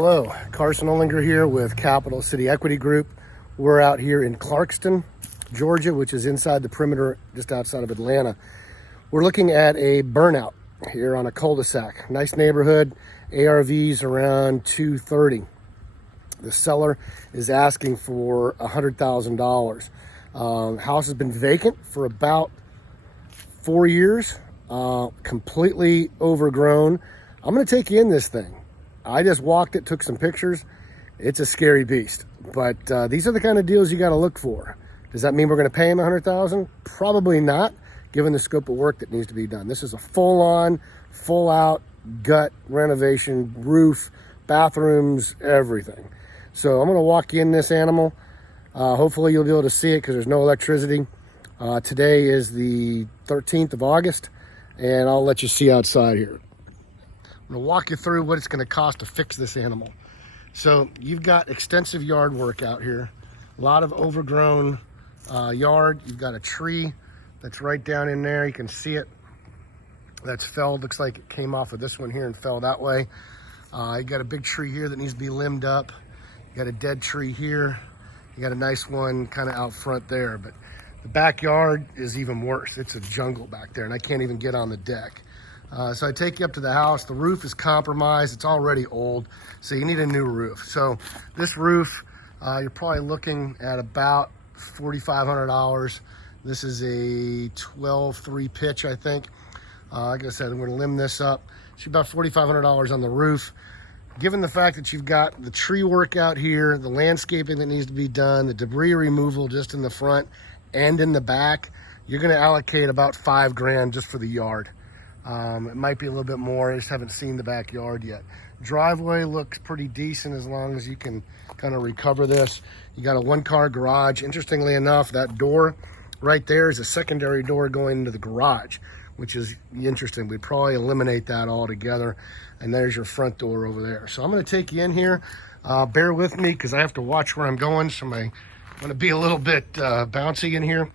Hello, Carson Olinger here with Capital City Equity Group. We're out here in Clarkston, Georgia, which is inside the perimeter just outside of Atlanta. We're looking at a Burnout here on a cul-de-sac. Nice neighborhood, ARVs around 230. The seller is asking for $100,000. House has been vacant for about 4 years, completely overgrown. I'm gonna take you in this thing. I just walked it, took some pictures. It's a scary beast, but these are the kind of deals you got to look for. Does that mean we're going to pay him $100,000? Probably not, given the scope of work that needs to be done. This is a full-on, full-out gut renovation, roof, bathrooms, everything. So I'm going to walk you in this animal. Hopefully you'll be able to see it because there's no electricity. Today is the 13th of August, and I'll let you see outside here. I'm gonna walk you through what it's gonna cost to fix this animal. So you've got extensive yard work out here, a lot of overgrown yard. You've got a tree that's right down in there. You can see it. That's felled. Looks like it came off of this one here and fell that way. You got a big tree here that needs to be limbed up. You got a dead tree here. You got a nice one kind of out front there, but the backyard is even worse. It's a jungle back there and I can't even get on the deck. So I take you up to the house. The roof is compromised. It's already old, so you need a new roof. So this roof, you're probably looking at about $4,500. This is a 12-3 pitch, I think. Like I said, I'm going to limb this up. It's about $4,500 on the roof. Given the fact that you've got the tree work out here, the landscaping that needs to be done, the debris removal just in the front and in the back, you're going to allocate about $5,000 just for the yard. It might be a little bit more. I just haven't seen the backyard yet. Driveway looks pretty decent as long as you can kind of recover this. You got a one-car garage. Interestingly enough, that door right there is a secondary door going into the garage, which is interesting. We'd probably eliminate that altogether. And there's your front door over there. So I'm going to take you in here. Bear with me because I have to watch where I'm going. So I'm going to be a little bit bouncy in here.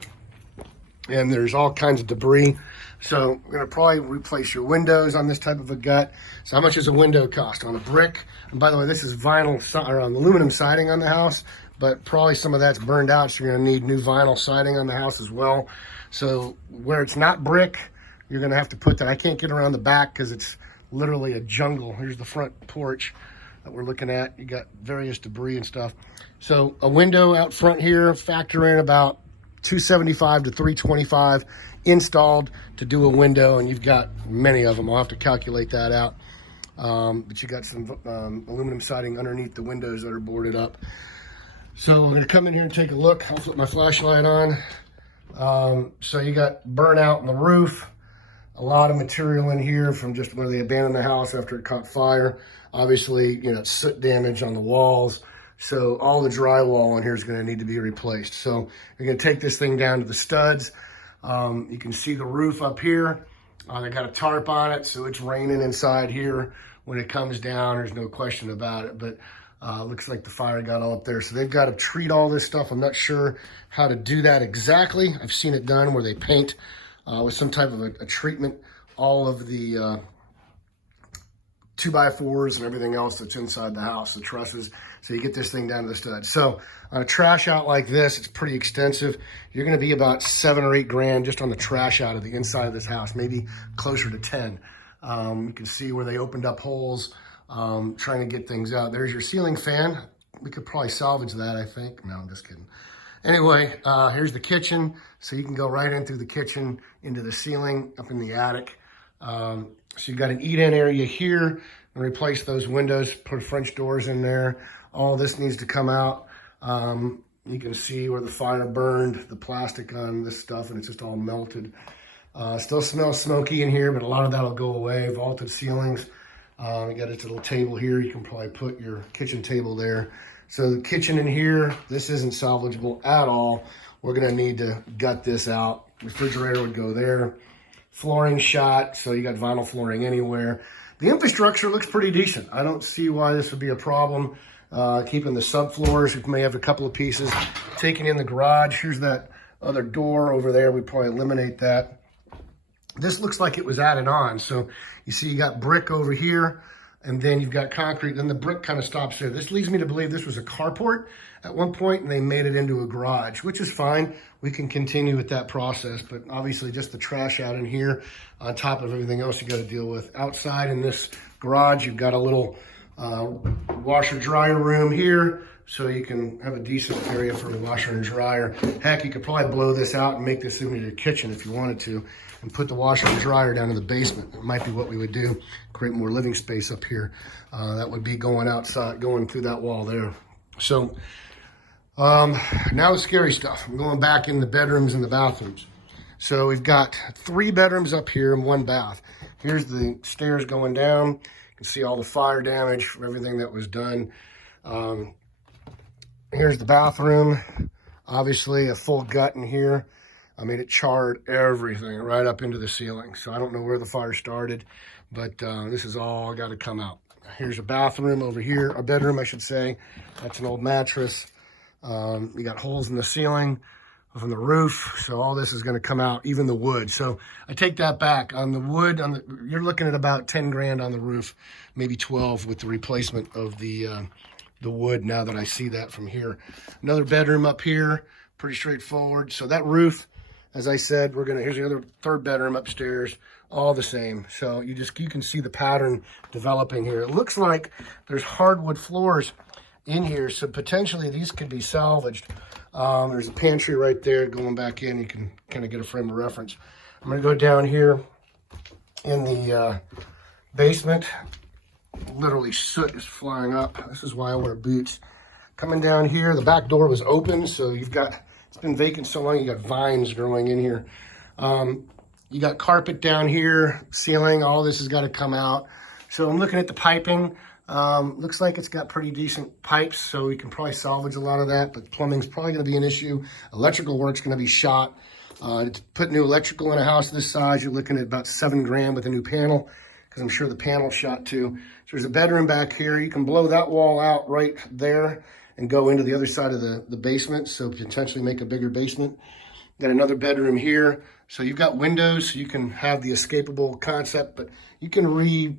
And there's all kinds of debris. So we're gonna probably replace your windows on this type of a gut. So how much does a window cost on a brick? And by the way, this is vinyl or aluminum siding on the house, but probably some of that's burned out. So you're gonna need new vinyl siding on the house as well. So where it's not brick, you're gonna have to put that. I can't get around the back because it's literally a jungle. Here's the front porch that we're looking at. You got various debris and stuff. So a window out front here, factor in about $275 to $325 installed to do a window, and you've got many of them. I'll have to calculate that out. But you got some aluminum siding underneath the windows that are boarded up. So we're gonna come in here and take a look. I'll flip my flashlight on. So you got burnout in the roof, a lot of material in here from just where they abandoned the house after it caught fire. Obviously, you know, soot damage on the walls. So all the drywall in here is going to need to be replaced. So you're going to take this thing down to the studs. You can see the roof up here. They got a tarp on it, so it's raining inside here. When it comes down, there's no question about it. But looks like the fire got all up there. So they've got to treat all this stuff. I'm not sure how to do that exactly. I've seen it done where they paint with some type of a treatment all of the 2x4s and everything else that's inside the house, the trusses. So you get this thing down to the stud. So on a trash out like this, it's pretty extensive. You're gonna be about $7 or $8,000 just on the trash out of the inside of this house, maybe closer to 10. You can see where they opened up holes, trying to get things out. There's your ceiling fan. We could probably salvage that, I think. No, I'm just kidding. Anyway, here's the kitchen. So you can go right in through the kitchen into the ceiling up in the attic. So you've got an eat-in area here, and replace those windows, put French doors in there. All this needs to come out. You can see where the fire burned the plastic on this stuff, and it's just all melted. Still smells smoky in here, but a lot of that will go away. Vaulted ceilings. You got this little table here. You can probably put your kitchen table there. So the kitchen in here, this isn't salvageable at all. We're gonna need to gut this out. Refrigerator would go there. Flooring shot, so you got vinyl flooring anywhere. The infrastructure looks pretty decent. I don't see why this would be a problem. Keeping the subfloors, we may have a couple of pieces. Taking in the garage, here's that other door over there. We'd probably eliminate that. This looks like it was added on. So you see you got brick over here, and then you've got concrete, then the brick kind of stops there. This leads me to believe this was a carport at one point, and they made it into a garage, which is fine. We can continue with that process, but obviously just the trash out in here on top of everything else you got to deal with. Outside in this garage, you've got a little washer dryer room here, so you can have a decent area for the washer and dryer. Heck, you could probably blow this out and make this into your kitchen if you wanted to, and put the washer and dryer down in the basement. It might be what we would do, create more living space up here. That would be going outside, going through that wall there. So now the scary stuff. I'm going back in the bedrooms and the bathrooms. So we've got 3 bedrooms up here and 1 bath. Here's the stairs going down. You can see all the fire damage from everything that was done. Here's the bathroom. Obviously a full gut in here. I mean, it charred everything right up into the ceiling. So I don't know where the fire started, but this is all got to come out. Here's a bathroom over here, a bedroom, I should say. That's an old mattress. You got holes in the ceiling from the roof. So all this is going to come out, even the wood. So I take that back. On the wood, you're looking at about 10 grand on the roof, maybe 12 with the replacement of the wood, now that I see that from here. Another bedroom up here, pretty straightforward. So that roof, as I said, here's the other 3rd bedroom upstairs, all the same. So you can see the pattern developing here. It looks like there's hardwood floors in here, so potentially these could be salvaged. There's a pantry right there going back in. You can kind of get a frame of reference. I'm going to go down here in the basement. Literally soot is flying up. This is why I wear boots. Coming down here, the back door was open, so it's been vacant so long, you got vines growing in here. You got carpet down here, ceiling, all this has got to come out. So I'm looking at the piping. Looks like it's got pretty decent pipes, so we can probably salvage a lot of that, but plumbing's probably going to be an issue. Electrical work's going to be shot. To put new electrical in a house this size, you're looking at about 7 grand with a new panel, because I'm sure the panel's shot too. So there's a bedroom back here. You can blow that wall out right there and go into the other side of the basement, so potentially make a bigger basement. Got another bedroom here. So you've got windows, so you can have the escapable concept, but you can redo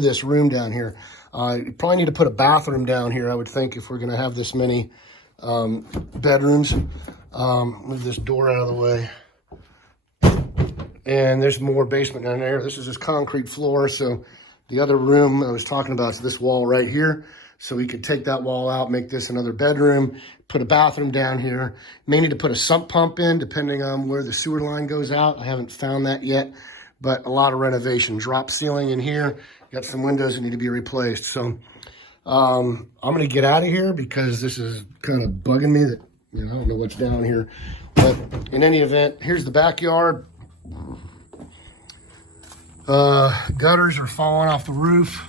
this room down here. You probably need to put a bathroom down here, I would think, if we're gonna have this many bedrooms. Move this door out of the way. And there's more basement down there. This is just concrete floor. So the other room I was talking about is this wall right here. So we could take that wall out, make this another bedroom, put a bathroom down here. May need to put a sump pump in, depending on where the sewer line goes out. I haven't found that yet, but a lot of renovation. Drop ceiling in here. Got some windows that need to be replaced. So I'm going to get out of here because this is kind of bugging me that, I don't know what's down here. But in any event, here's the backyard. Gutters are falling off the roof.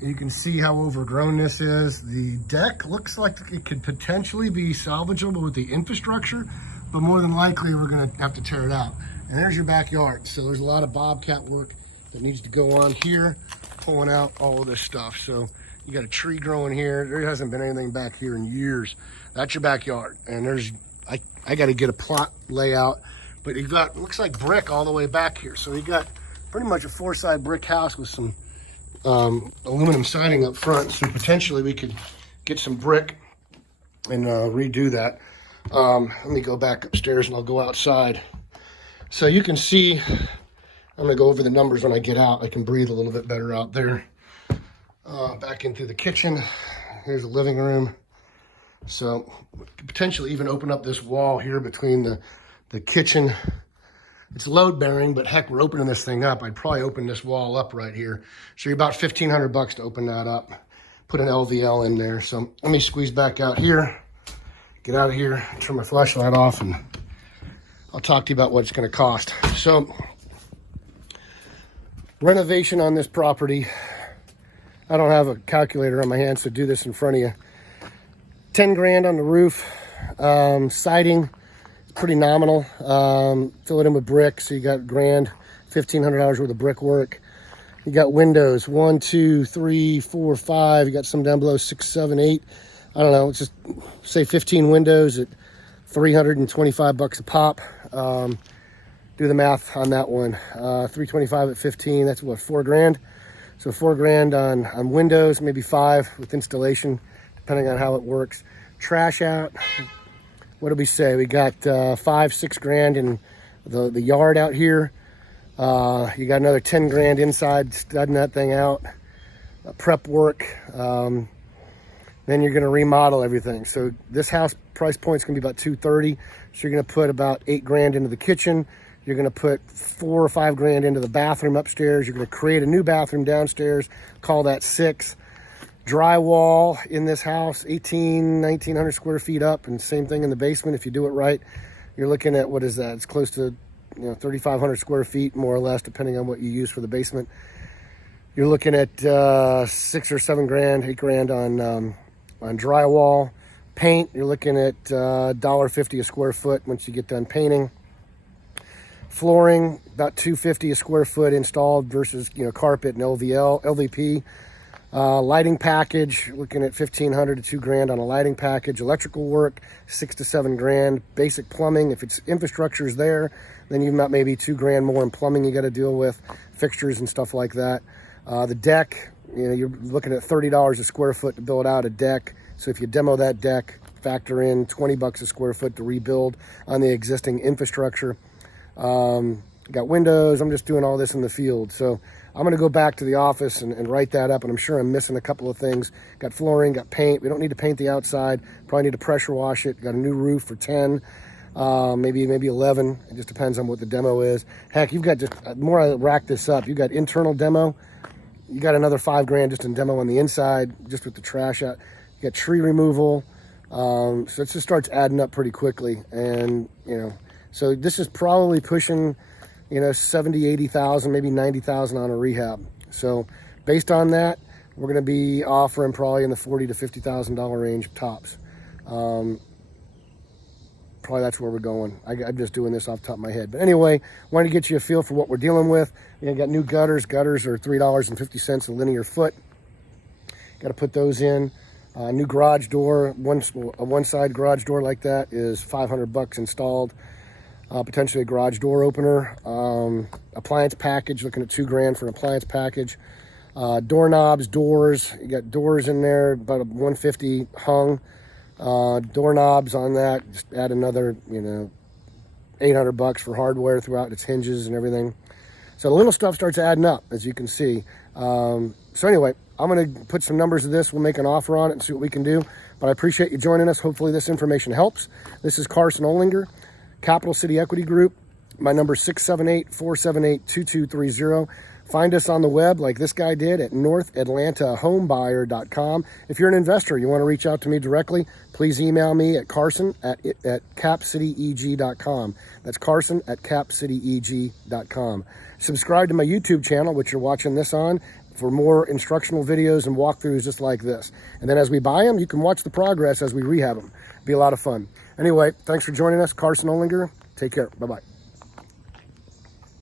You can see how overgrown this is. The deck looks like it could potentially be salvageable with the infrastructure, but more than likely we're going to have to tear it out. And there's your backyard. So there's a lot of bobcat work that needs to go on here, pulling out all of this stuff. So you got a tree growing here. There hasn't been anything back here in years. That's your backyard. And I got to get a plot layout, but you got, looks like brick all the way back here. So you got pretty much a 4-side brick house with some aluminum siding up front. So potentially we could get some brick and redo that. Let me go back upstairs and I'll go outside. So you can see, I'm gonna go over the numbers when I get out. I can breathe a little bit better out there. Back into the kitchen. Here's the living room. So potentially even open up this wall here between the kitchen. It's load bearing, but heck, we're opening this thing up. I'd probably open this wall up right here. So you're about $1,500 to open that up. Put an LVL in there. So let me squeeze back out here, get out of here, turn my flashlight off, and I'll talk to you about what it's gonna cost. So renovation on this property. I don't have a calculator on my hand, so do this in front of you. 10 grand on the roof. Siding, pretty nominal. Fill it in with brick, so you got grand, $1,500 worth of brickwork. You got windows, 1, 2, 3, 4, 5. You got some down below, 6, 7, 8. I don't know, let's just say 15 windows at $325 a pop. Do the math on that one. 325 at 15, that's what, 4 grand? So $4,000 on windows, maybe 5 with installation, depending on how it works. Trash out, what did we say? We got 5-6 grand in the yard out here. You got another 10 grand inside studding that thing out. Prep work. Then you're going to remodel everything. So this house price point is going to be about $230. So you're going to put about 8 grand into the kitchen. You're going to put 4 or 5 grand into the bathroom upstairs. You're going to create a new bathroom downstairs. Call that 6. Drywall in this house, 1,900 square feet up, and same thing in the basement. If you do it right, you're looking at, what is that? It's close to 3,500 square feet, more or less, depending on what you use for the basement. You're looking at 6 or 7 grand, 8 grand on drywall. Paint, you're looking at $1.50 a square foot once you get done painting. Flooring, about $250 a square foot installed versus carpet and LVP. Lighting package, looking at $1,500 to $2 grand on a lighting package. Electrical work, $6 to $7 grand. Basic plumbing, if it's infrastructure is there, then you've got maybe $2 grand more in plumbing you got to deal with, fixtures and stuff like that. The deck, you're looking at $30 a square foot to build out a deck. So if you demo that deck, factor in $20 a square foot to rebuild on the existing infrastructure. Got windows. I'm just doing all this in the field. So I'm going to go back to the office and write that up. And I'm sure I'm missing a couple of things. Got flooring, got paint. We don't need to paint the outside. Probably need to pressure wash it. Got a new roof for 10, maybe 11. It just depends on what the demo is. Heck, you've got just, the more I rack this up, you've got internal demo. You got another $5 grand just in demo on the inside, just with the trash out. You got tree removal. So it just starts adding up pretty quickly. And, so this is probably pushing, 70, 80,000, maybe 90,000 on a rehab. So based on that, we're going to be offering probably in the $40,000 to $50,000 range tops. Probably that's where we're going. I'm just doing this off the top of my head. But anyway, wanted to get you a feel for what we're dealing with. We got new gutters. Gutters are $3.50 a linear foot. Got to put those in. New garage door, a one-side garage door like that is $500 installed. Potentially a garage door opener. Appliance package, looking at $2 grand for an appliance package. Doorknobs, doors. You got doors in there, about $150 hung. Doorknobs on that, just add another, $800 for hardware throughout its hinges and everything. So the little stuff starts adding up, as you can see. So anyway, I'm going to put some numbers of this. We'll make an offer on it and see what we can do. But I appreciate you joining us. Hopefully this information helps. This is Carson Olinger, Capital City Equity Group. My number is 678-478-2230. Find us on the web like this guy did at northatlantahomebuyer.com. If you're an investor, you want to reach out to me directly, please email me at carson at capcityeg.com. That's carson at capcityeg.com. Subscribe to my YouTube channel, which you're watching this on, for more instructional videos and walkthroughs just like this. And then as we buy them, you can watch the progress as we rehab them. Be a lot of fun. Anyway, thanks for joining us. Carson Olinger. Take care. Bye-bye.